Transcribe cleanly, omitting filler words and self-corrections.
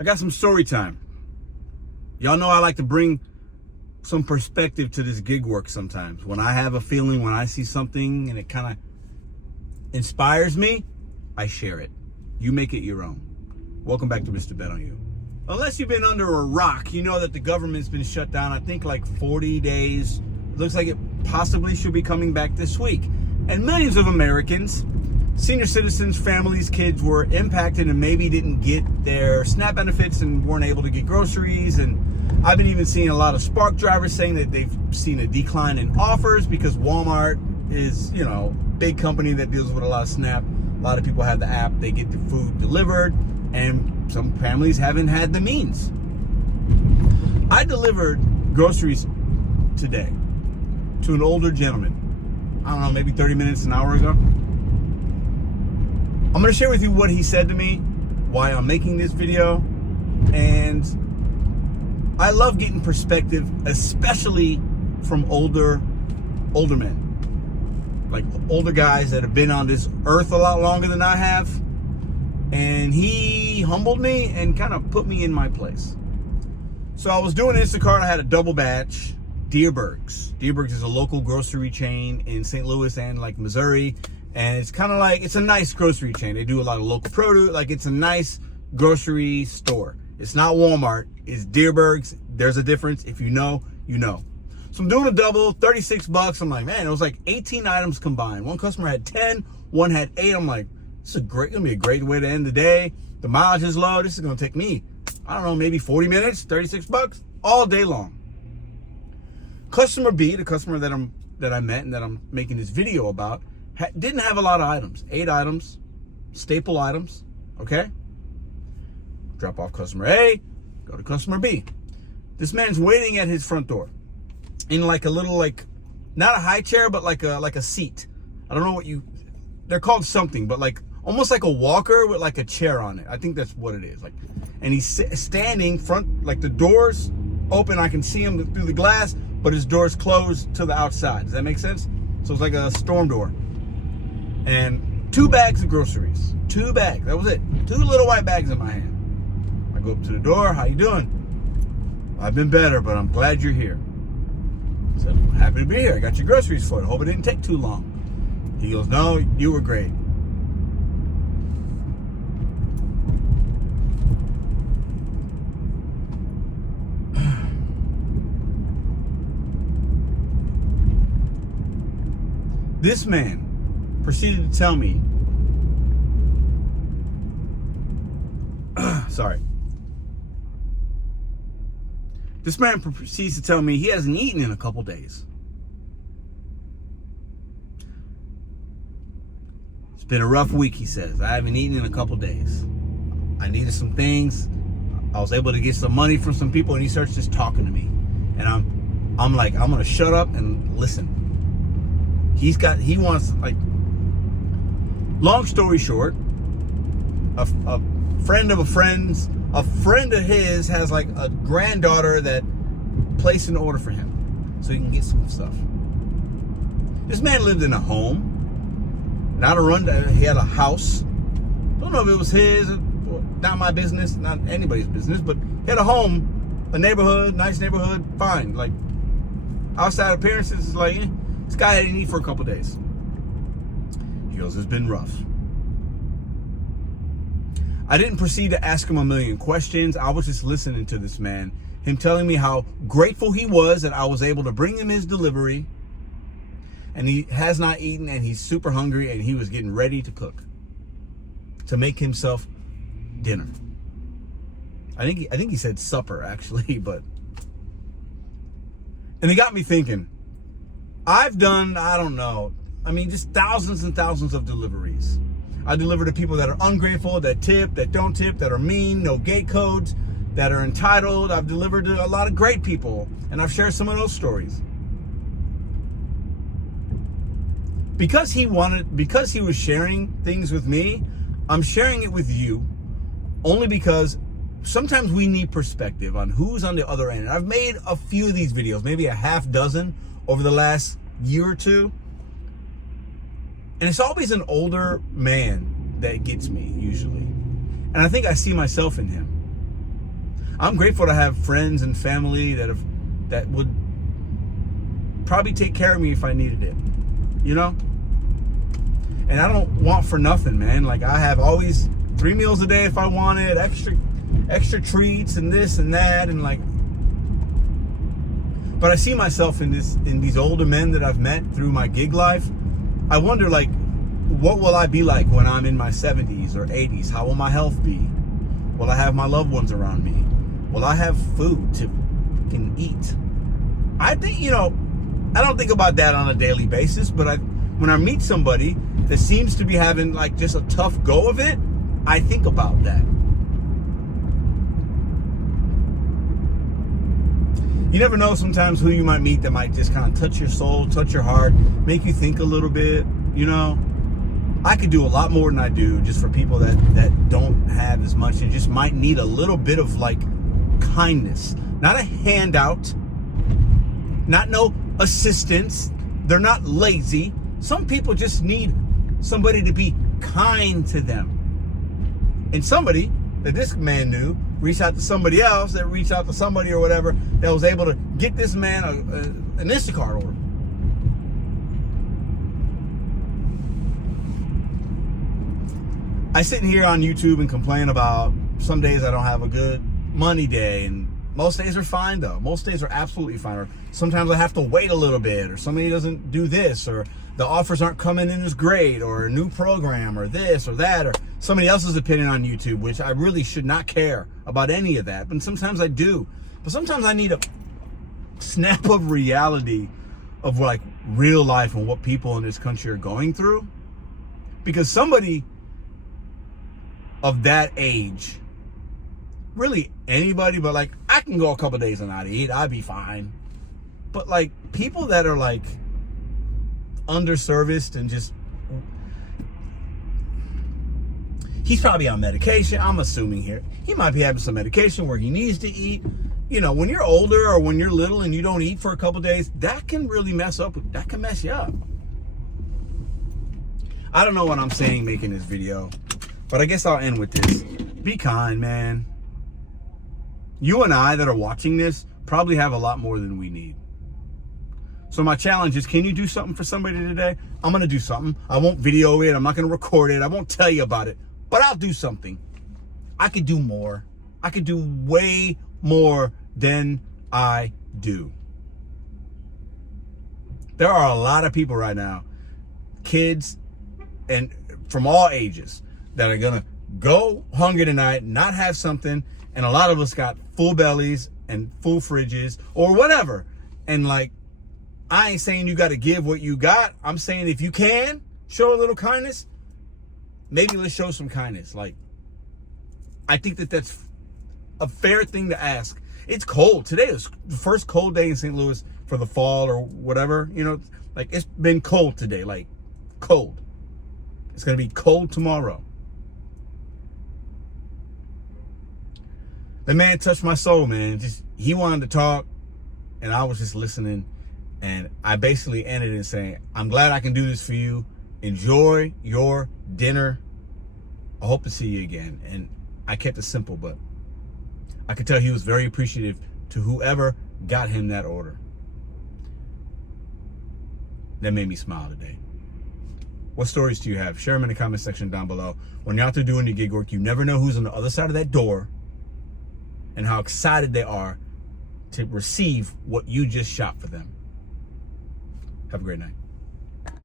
I got some story time. Y'all know I like to bring some perspective to this gig work sometimes. When I have a feeling, when I see something and it kind of inspires me, I share it. You make it your own. Welcome back to Mr.BetonYou. Unless you've been under a rock, you know that the government's been shut down, I think like 40 days. Looks like it possibly should be coming back this week. And millions of Americans, senior citizens, families, kids were impacted and maybe didn't get their SNAP benefits and weren't able to get groceries. And I've been even seeing a lot of Spark drivers saying that they've seen a decline in offers because Walmart is, you know, big company that deals with a lot of SNAP. A lot of people have the app, they get the food delivered, and some families haven't had the means. I delivered groceries today to an older gentleman. I don't know, maybe 30 minutes, an hour ago. I'm going to share with you what he said to me, why I'm making this video, and I love getting perspective, especially from older men, like older guys that have been on this earth a lot longer than I have. And he humbled me and kind of put me in my place. So I was doing Instacart. I had a double batch. Dierberg's. Dierberg's is a local grocery chain in St. Louis and like Missouri. And it's kind of like, it's a nice grocery chain. They do a lot of local produce. Like it's a nice grocery store. It's not Walmart. It's Dierberg's. There's a difference. If you know, you know. So I'm doing a double, $36. I'm like, man, it was like 18 items combined. One customer had 10, one had 8. I'm like, this is gonna be a great way to end the day. The mileage is low. This is gonna take me, I don't know, maybe 40 minutes, $36, all day long. Customer B, the customer that I met and that I'm making this video about, didn't have a lot of items. 8 items, staple items, okay? Drop off customer A, go to customer B. This man's waiting at his front door in like a little, like, not a high chair, but like a seat. I don't know what they're called something, but like almost like a walker with like a chair on it. I think that's what it is. Like, and he's standing front, like the doors open. I can see him through the glass, but his door's closed to the outside. Does that make sense? So it's like a storm door. And 2 bags of groceries. 2 bags. That was it. 2 little white bags in my hand. I go up to the door. How you doing? I've been better, but I'm glad you're here. I said, I'm happy to be here. I got your groceries for you. Hope it didn't take too long. He goes, no, you were great. This man proceeded to tell me, sorry. This man proceeds to tell me he hasn't eaten in a couple days. It's been a rough week, he says. I haven't eaten in a couple days. I needed some things. I was able to get some money from some people, and he starts just talking to me. And I'm like, I'm gonna shut up and listen. He wants, like, long story short, a friend of his has like a granddaughter that placed an order for him so he can get some stuff. This man lived in a home, not a rundown. He had a house. Don't know if it was his, not my business, not anybody's business, but he had a home, a neighborhood, nice neighborhood, fine. Like, outside appearances is like, this guy didn't eat for a couple days. He goes, it's been rough. I didn't proceed to ask him a million questions. I was just listening to this man, him telling me how grateful he was that I was able to bring him his delivery, and he has not eaten, and he's super hungry, and he was getting ready to cook, to make himself dinner. I think he said supper, actually, but, and it got me thinking. I've done, I don't know, I mean, just thousands and thousands of deliveries. I deliver to people that are ungrateful, that tip, that don't tip, that are mean, no gate codes, that are entitled. I've delivered to a lot of great people, and I've shared some of those stories. Because he was sharing things with me, I'm sharing it with you only because sometimes we need perspective on who's on the other end. And I've made a few of these videos, maybe a half dozen over the last year or two. And it's always an older man that gets me, usually. And I think I see myself in him. I'm grateful to have friends and family that would probably take care of me if I needed it, you know? And I don't want for nothing, man. Like, I have always 3 meals a day if I wanted, extra treats and this and that, and like, but I see myself in these older men that I've met through my gig life. I wonder, like, what will I be like when I'm in my 70s or 80s? How will my health be? Will I have my loved ones around me? Will I have food to can eat? I think, you know, I don't think about that on a daily basis, but when I meet somebody that seems to be having like just a tough go of it, I think about that. You never know sometimes who you might meet that might just kind of touch your soul, touch your heart, make you think a little bit, you know. I could do a lot more than I do just for people that don't have as much and just might need a little bit of like kindness. Not a handout, not no assistance. They're not lazy. Some people just need somebody to be kind to them. And somebody that this man knew reached out to somebody else that reached out to somebody or whatever that was able to get this man an Instacart order. I sit here on YouTube and complain about some days I don't have a good money day, and most days are fine though. Most days are absolutely fine. Or sometimes I have to wait a little bit, or somebody doesn't do this, or the offers aren't coming in as great, or a new program, or this or that, or somebody else's opinion on YouTube, which I really should not care about any of that. But sometimes I do. But sometimes I need a snap of reality of like real life and what people in this country are going through. Because somebody of that age, really anybody, but like I can go a couple days and not eat, I'd be fine. But like people that are like underserviced and just, he's probably on medication, I'm assuming here. He might be having some medication where he needs to eat. You know, when you're older or when you're little and you don't eat for a couple days, that can really mess you up. I don't know what I'm saying making this video, but I guess I'll end with this. Be kind, man. You and I that are watching this probably have a lot more than we need. So my challenge is, can you do something for somebody today? I'm going to do something. I won't video it. I'm not going to record it. I won't tell you about it. But I'll do something. I could do more. I could do way more than I do. There are a lot of people right now, kids and from all ages, that are going to go hungry tonight, not have something. And a lot of us got full bellies and full fridges or whatever. And like, I ain't saying you got to give what you got. I'm saying if you can show a little kindness, maybe let's show some kindness. Like, I think that's a fair thing to ask. It's cold. Today is the first cold day in St. Louis for the fall or whatever. You know, like it's been cold today, like cold. It's going to be cold tomorrow. The man touched my soul, man. Just, he wanted to talk and I was just listening. And I basically ended in saying, I'm glad I can do this for you. Enjoy your dinner. I hope to see you again. And I kept it simple, but I could tell he was very appreciative to whoever got him that order. That made me smile today. What stories do you have? Share them in the comment section down below. When you're out there doing your gig work, you never know who's on the other side of that door and how excited they are to receive what you just shot for them. Have a great night.